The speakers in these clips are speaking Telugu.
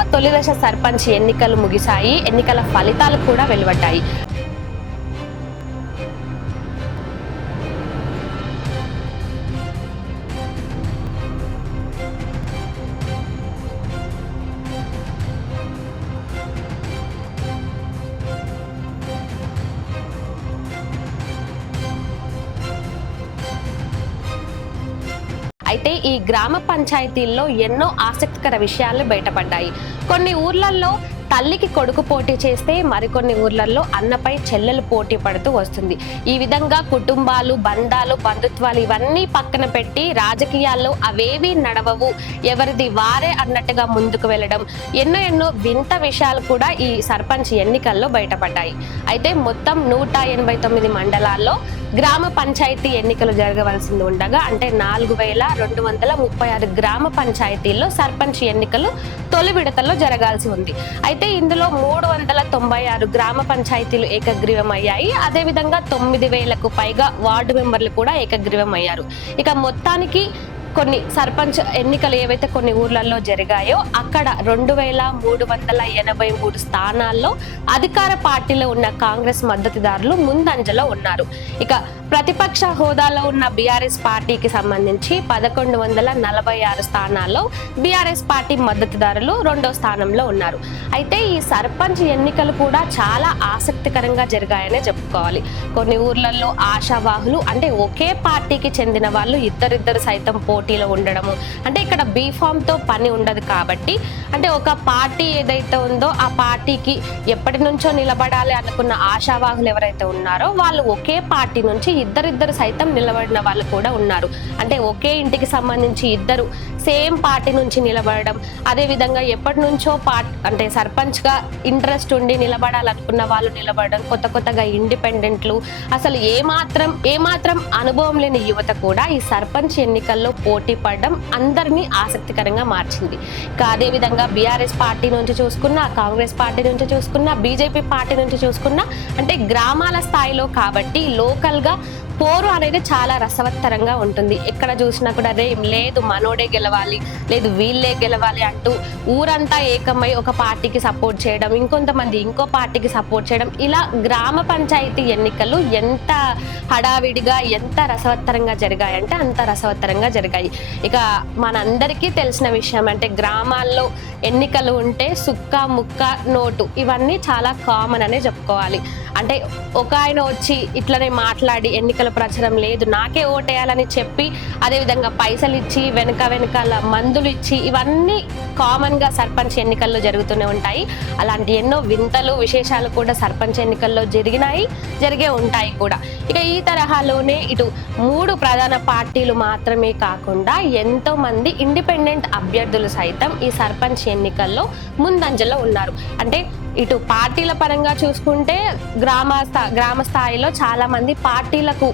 జిల్లాలో తొలి దశ సర్పంచ్ ఎన్నికలు ముగిశాయి. ఎన్నికల ఫలితాలు కూడా వెలువడ్డాయి. అయితే ఈ గ్రామ పంచాయతీల్లో ఎన్నో ఆసక్తికర విషయాలు బయటపడ్డాయి. కొన్ని ఊర్లలో తల్లికి కొడుకు పోటీ చేస్తే మరికొన్ని ఊర్లలో అన్నపై చెల్లెలు పోటీ పడుతూ వస్తుంది. ఈ విధంగా కుటుంబాలు, బంధాలు, బంధుత్వాలు ఇవన్నీ పక్కన పెట్టి రాజకీయాల్లో అవేవీ నడవవు, ఎవరిది వారే అన్నట్టుగా ముందుకు వెళ్ళడం, ఎన్నో వింత విషయాలు కూడా ఈ సర్పంచ్ ఎన్నికల్లో బయటపడ్డాయి. అయితే మొత్తం 189 మండలాల్లో గ్రామ పంచాయతీ ఎన్నికలు జరగవలసింది ఉండగా, అంటే 4236 గ్రామ పంచాయతీల్లో సర్పంచ్ ఎన్నికలు తొలి విడతల్లో జరగాల్సి ఉంది. అయితే ఇందులో 396 గ్రామ పంచాయతీలు ఏకగ్రీవం అయ్యాయి. అదేవిధంగా 9000కు పైగా వార్డు మెంబర్లు కూడా ఏకగ్రీవం అయ్యారు. ఇక మొత్తానికి కొన్ని సర్పంచ్ ఎన్నికలు ఏవైతే కొన్ని ఊర్లలో జరిగాయో అక్కడ 2383 స్థానాల్లో అధికార పార్టీలో ఉన్న కాంగ్రెస్ మద్దతుదారులు ముందంజలో ఉన్నారు. ఇక ప్రతిపక్ష హోదాలో ఉన్న బీఆర్ఎస్ పార్టీకి సంబంధించి 1146 స్థానాల్లో బీఆర్ఎస్ పార్టీ మద్దతుదారులు రెండో స్థానంలో ఉన్నారు. అయితే ఈ సర్పంచ్ ఎన్నికలు కూడా చాలా ఆసక్తికరంగా జరిగాయనే చెప్పుకోవాలి. కొన్ని ఊర్లలో ఆశావాహులు, అంటే ఒకే పార్టీకి చెందిన వాళ్ళు ఇద్దరిద్దరు సైతం పోటీలో ఉండడము, అంటే ఇక్కడ బీఫామ్ తో పని ఉండదు కాబట్టి, అంటే ఒక పార్టీ ఏదైతే ఉందో ఆ పార్టీకి ఎప్పటి నుంచో నిలబడాలి అనుకున్న ఆశావాహులు ఎవరైతే ఉన్నారో వాళ్ళు ఒకే పార్టీ నుంచి ఇద్దరిద్దరు సైతం నిలబడిన వాళ్ళు కూడా ఉన్నారు. అంటే ఒకే ఇంటికి సంబంధించి ఇద్దరు సేమ్ పార్టీ నుంచి నిలబడడం, అదే విధంగా ఎప్పటి నుంచో అంటే సర్పంచ్ గా ఇంట్రెస్ట్ ఉండి నిలబడాలనుకున్న వాళ్ళు నిలబడడం, కొత్తగా ఇండిపెండెంట్లు, అసలు ఏమాత్రం అనుభవం లేని యువత కూడా ఈ సర్పంచ్ ఎన్నికల్లో పోటీ పడడం అందరినీ ఆసక్తికరంగా మార్చింది. అదే విధంగా బీఆర్ఎస్ పార్టీ నుంచి చూసుకున్నా, కాంగ్రెస్ పార్టీ నుంచి చూసుకున్నా, బీజేపీ పార్టీ నుంచి చూసుకున్నా, అంటే గ్రామాల స్థాయిలో కాబట్టి లోకల్ గా పోరు అనేది చాలా రసవత్తరంగా ఉంటుంది. ఎక్కడ చూసినా కూడా లేదు మనోడే గెలవాలి, లేదు వీళ్ళే గెలవాలి అంటూ ఊరంతా ఏకమై ఒక పార్టీకి సపోర్ట్ చేయడం, ఇంకొంతమంది ఇంకో పార్టీకి సపోర్ట్ చేయడం, ఇలా గ్రామ పంచాయతీ ఎన్నికలు ఎంత హడావిడిగా ఎంత రసవత్తరంగా జరిగాయంటే అంత రసవత్తరంగా జరిగాయి. ఇక మనందరికీ తెలిసిన విషయం, అంటే గ్రామాల్లో ఎన్నికలు ఉంటే సుక్క ముక్క నోటు ఇవన్నీ చాలా కామన్ అనే చెప్పుకోవాలి. అంటే ఒక ఆయన వచ్చి ఇట్లనే మాట్లాడి ఎన్నికల ప్రచారం లేదు నాకే ఓటేయాలని చెప్పి, అదేవిధంగా పైసలు ఇచ్చి వెనకాల మందులు ఇచ్చి, ఇవన్నీ కామన్ గా సర్పంచ్ ఎన్నికల్లో జరుగుతూనే ఉంటాయి. అలాంటి ఎన్నో వింతలు విశేషాలు కూడా సర్పంచ్ ఎన్నికల్లో జరిగే ఉంటాయి కూడా. ఇక ఈ తరహాలోనే ఇటు 3 ప్రధాన పార్టీలు మాత్రమే కాకుండా ఎంతో మంది ఇండిపెండెంట్ అభ్యర్థులు సైతం ఈ సర్పంచ్ ఎన్నికల్లో ముందంజలో ఉన్నారు. అంటే ఇటు పార్టీల పరంగా చూసుకుంటే గ్రామ స్థాయిలో చాలా మంది పార్టీలకు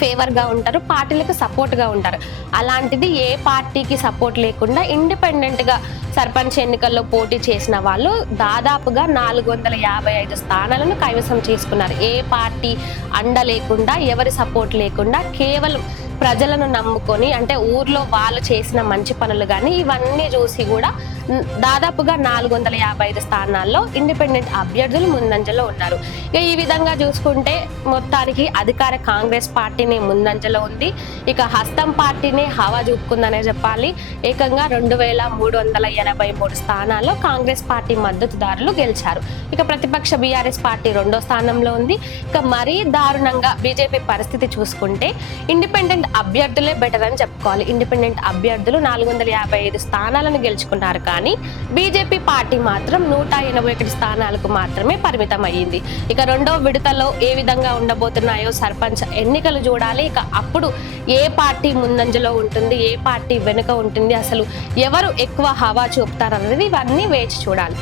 ఫేవర్ గా ఉంటారు, పార్టీలకు సపోర్ట్ గా ఉంటారు. అలాంటిది ఏ పార్టీకి సపోర్ట్ లేకుండా ఇండిపెండెంట్ గా సర్పంచ్ ఎన్నికల్లో పోటీ చేసిన వాళ్ళు దాదాపుగా 455 స్థానాలను కైవసం చేసుకున్నారు. ఏ పార్టీ అండ లేకుండా, ఎవరి సపోర్ట్ లేకుండా, కేవలం ప్రజలను నమ్ముకొని, అంటే ఊర్లో వాళ్ళు చేసిన మంచి పనులు కానీ ఇవన్నీ చూసి కూడా దాదాపుగా 455 స్థానాల్లో ఇండిపెండెంట్ అభ్యర్థులు ముందంజలో ఉన్నారు. ఇక ఈ విధంగా చూసుకుంటే మొత్తానికి అధికార కాంగ్రెస్ పార్టీనే ముందంజలో ఉంది. ఇక హస్తం పార్టీనే హవా చూపుకుందనే చెప్పాలి. ఏకంగా 2383 స్థానాల్లో కాంగ్రెస్ పార్టీ మద్దతుదారులు గెలిచారు. ఇక ప్రతిపక్ష బీఆర్ఎస్ పార్టీ రెండో స్థానంలో ఉంది. ఇక మరీ దారుణంగా బీజేపీ పరిస్థితి చూసుకుంటే ఇండిపెండెంట్ అభ్యర్థులే బెటర్ అని చెప్పుకోవాలి. ఇండిపెండెంట్ అభ్యర్థులు 455 స్థానాలను గెలుచుకున్నారు. కానీ బీజేపీ పార్టీ మాత్రం 181 స్థానాలకు మాత్రమే పరిమితం అయ్యింది. ఇక రెండో విడతలో ఏ విధంగా ఉండబోతున్నాయో సర్పంచ్ ఎన్నికలు చూడాలి. ఇక అప్పుడు ఏ పార్టీ ముందంజలో ఉంటుంది, ఏ పార్టీ వెనుక ఉంటుంది, అసలు ఎవరు ఎక్కువ హవా చూపుతారన్నది ఇవన్నీ వేచి చూడాలి.